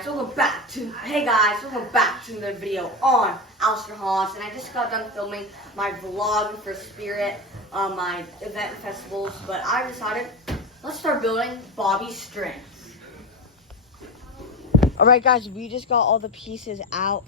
Hey guys, welcome back to another video on Alistair Haas, and I just got done filming my vlog for Spirit, my event festivals, but I decided, let's start building Bobby strings. Alright guys, we just got all the pieces out,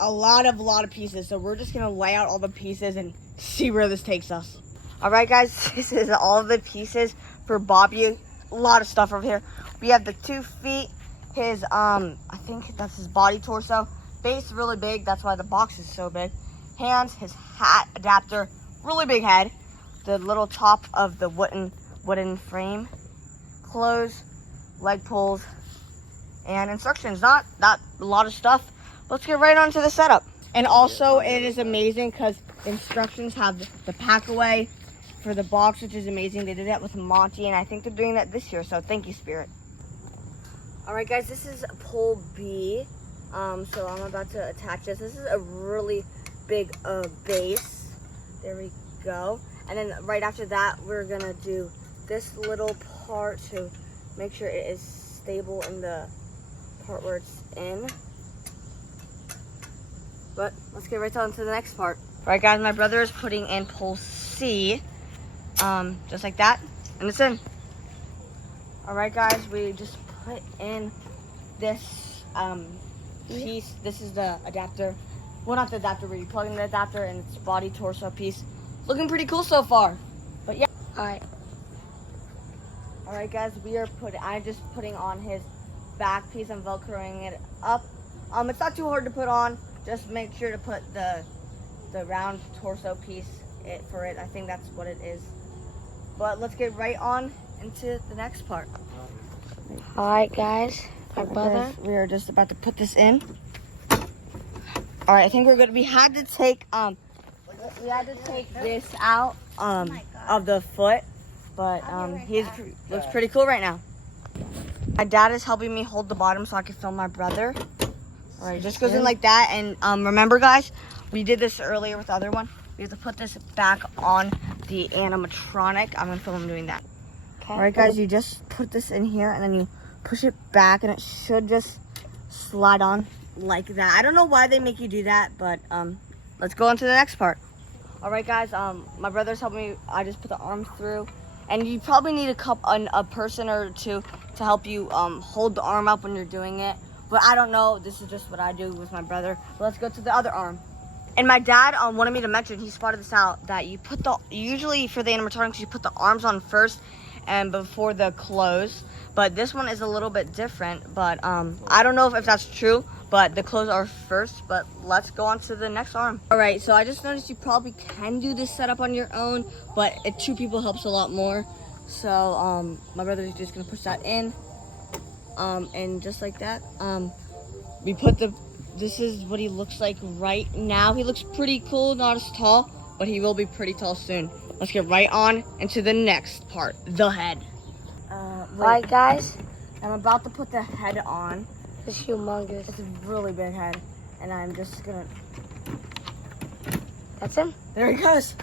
a lot of pieces, so we're just gonna lay out all the pieces and see where this takes us. Alright guys, this is all of the pieces for Bobby, a lot of stuff over here. We have the 2 feet, his, I think that's his body torso. Base really big, that's why the box is so big. Hands, his hat adapter, really big head. The little top of the wooden frame. Clothes, leg pulls, and instructions. Not a lot of stuff. Let's get right on to the setup. And also, it is amazing because instructions have the pack away for the box, which is amazing. They did that with Monty, and I think they're doing that this year, so thank you, Spirit. Alright guys, this is pole B, so I'm about to attach this. This is a really big base. There we go. And then right after that, we're going to do this little part to make sure it is stable in the part where it's in. But let's get right on to the next part. Alright guys, my brother is putting in pole C, just like that, and it's in. Alright guys, we just put in this piece. This is the adapter. Well, not the adapter, where you plug in the adapter and it's body torso piece. Looking pretty cool so far. But yeah. Alright guys, I'm just putting on his back piece. I'm velcroing it up. It's not too hard to put on. Just make sure to put the round torso piece for it. I think that's what it is. But let's get right on into the next part. Alright guys, our brother. We are just about to put this in. Alright, I think we're good. We had to take this out of the foot, but he looks pretty cool right now. My dad is helping me hold the bottom so I can film my brother. Alright, it just goes in like that, and remember guys, we did this earlier with the other one. We have to put this back on the animatronic. I'm gonna film him doing that. Alright guys, you just put this in here and then you push it back and it should just slide on like that. I don't know why they make you do that, but let's go on to the next part. Alright guys, my brother's helping me. I just put the arms through, and you probably need a person or two to help you hold the arm up when you're doing it. But I don't know, this is just what I do with my brother. But let's go to the other arm. And my dad wanted me to mention, he spotted this out, that usually for the animatronics, you put the arms on first and before the clothes, but this one is a little bit different. But I don't know if that's true, but the clothes are first. But let's go on to the next arm. All right, so I just noticed you probably can do this setup on your own, but 2 people helps a lot more. So my brother is just gonna push that in, and just like that, we put this is what he looks like right now. He looks pretty cool, not as tall, but he will be pretty tall soon. Let's get right on into the next part, the head. Alright guys, I'm about to put the head on. it's humongous. It's a really big head, and I'm just gonna... That's him. There he goes.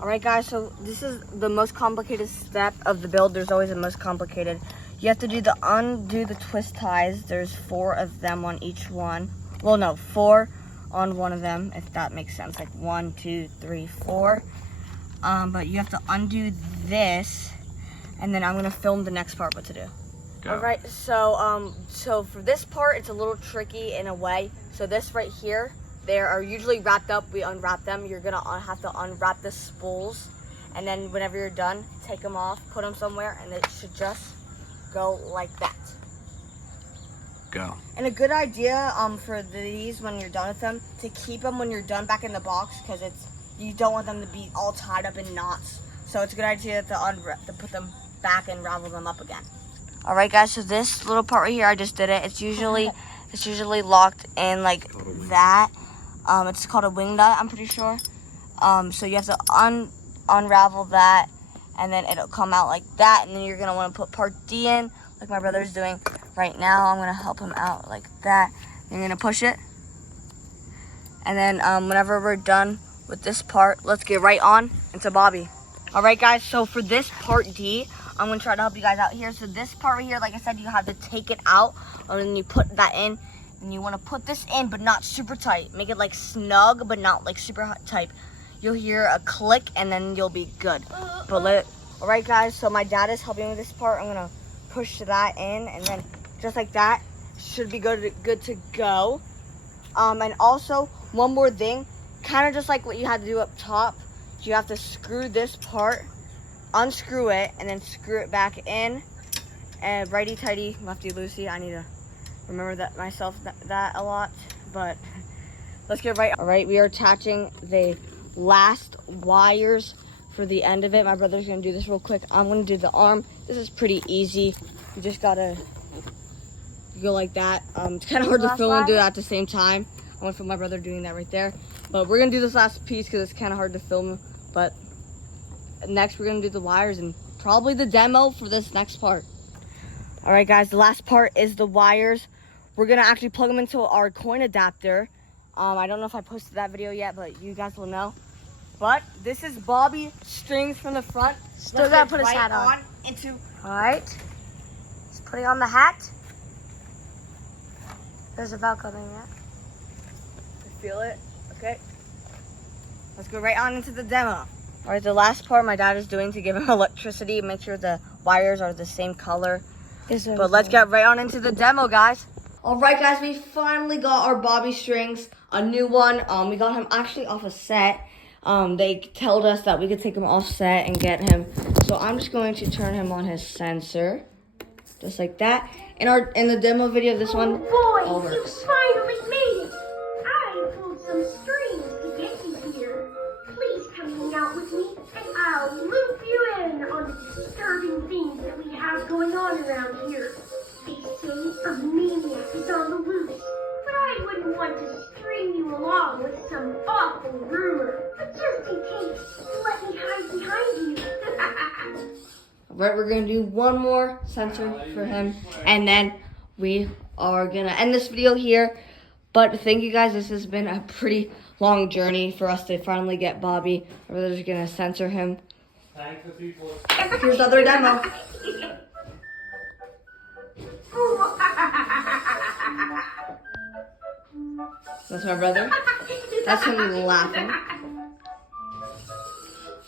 Alright guys, so this is the most complicated step of the build. There's always the most complicated. You have to undo the twist ties. There's 4 of them on each one. Well, no, 4 on one of them, if that makes sense. Like 1, 2, 3, 4. But you have to undo this, and then I'm gonna film the next part what to do. All right, so for this part, it's a little tricky in a way. So this right here, they are usually wrapped up. We unwrap them. You're gonna have to unwrap the spools, and then whenever you're done, take them off, put them somewhere, and it should just go like that. Go. And a good idea for these, when you're done with them, to keep them when you're done back in the box, because you don't want them to be all tied up in knots. So it's a good idea to put them back and ravel them up again. All right, guys. So this little part right here, I just did it. It's usually locked in like that. It's called a wing nut, I'm pretty sure. So you have to unravel that, and then it'll come out like that. And then you're gonna want to put part D in, like my brother's doing right now. I'm gonna help him out like that. You're gonna push it, and then whenever we're done with this part, let's get right on into Bobby. All right, guys. So for this part D, I'm gonna try to help you guys out here. So this part right here, like I said, you have to take it out, and then you put that in. And you want to put this in, but not super tight. Make it like snug, but not like super tight. You'll hear a click, and then you'll be good. But all right, guys. So my dad is helping with this part. I'm gonna push that in, and then just like that, should be good to go. And also one more thing, kind of just like what you had to do up top. You have to screw this part, unscrew it, and then screw it back in. And righty tighty, lefty loosey. I need to remember that myself that a lot, but let's get right. All right, we are attaching the last wires for the end of it. My brother's gonna do this real quick. I'm gonna do the arm. This is pretty easy. You just gotta go like that. It's kind of hard to film and do it at the same time. I want to film my brother doing that right there, but we're gonna do this last piece because it's kind of hard to film. But next we're gonna do the wires and probably the demo for this next part. All right, guys, the last part is the wires. We're gonna actually plug them into our coin adapter. I don't know if I posted that video yet, but you guys will know. But this is Bobby strings from the front. Still gotta put his hat on. All right. He's putting on the hat. There's a Velcro thing yet. Feel it? Okay. Let's go right on into the demo. All right, the last part my dad is doing to give him electricity. Make sure the wires are the same color. But let's get right on into the demo, guys. All right, guys, we finally got our Bobby strings, a new one. We got him actually off a set. They told us that we could take him off set and get him. So I'm just going to turn him on his sensor, just like that. In the demo video, this one all Boys, works. you finally made it. I pulled some strings to get you here. Please come hang out with me, and I'll loop you in on the disturbing things that we have going on around here. They say a maniac is on the loose, but I wouldn't want to string you along with some awful rumor. But just in case, let me hide behind you. Right, we're gonna do one more sensor for him, and then we are gonna end this video here. But thank you guys, this has been a pretty long journey for us to finally get Bobby. We're just gonna censor him. Here's the other demo. That's my brother. That's him laughing.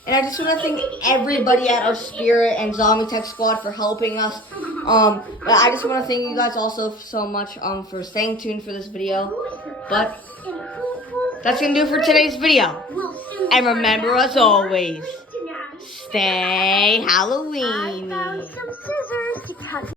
And I just want to thank everybody at our Spirit and Zombie Tech Squad for helping us. But I just want to thank you guys also so much for staying tuned for this video. But that's going to do it for today's video. And remember, as always, stay Halloween. I found some scissors to cut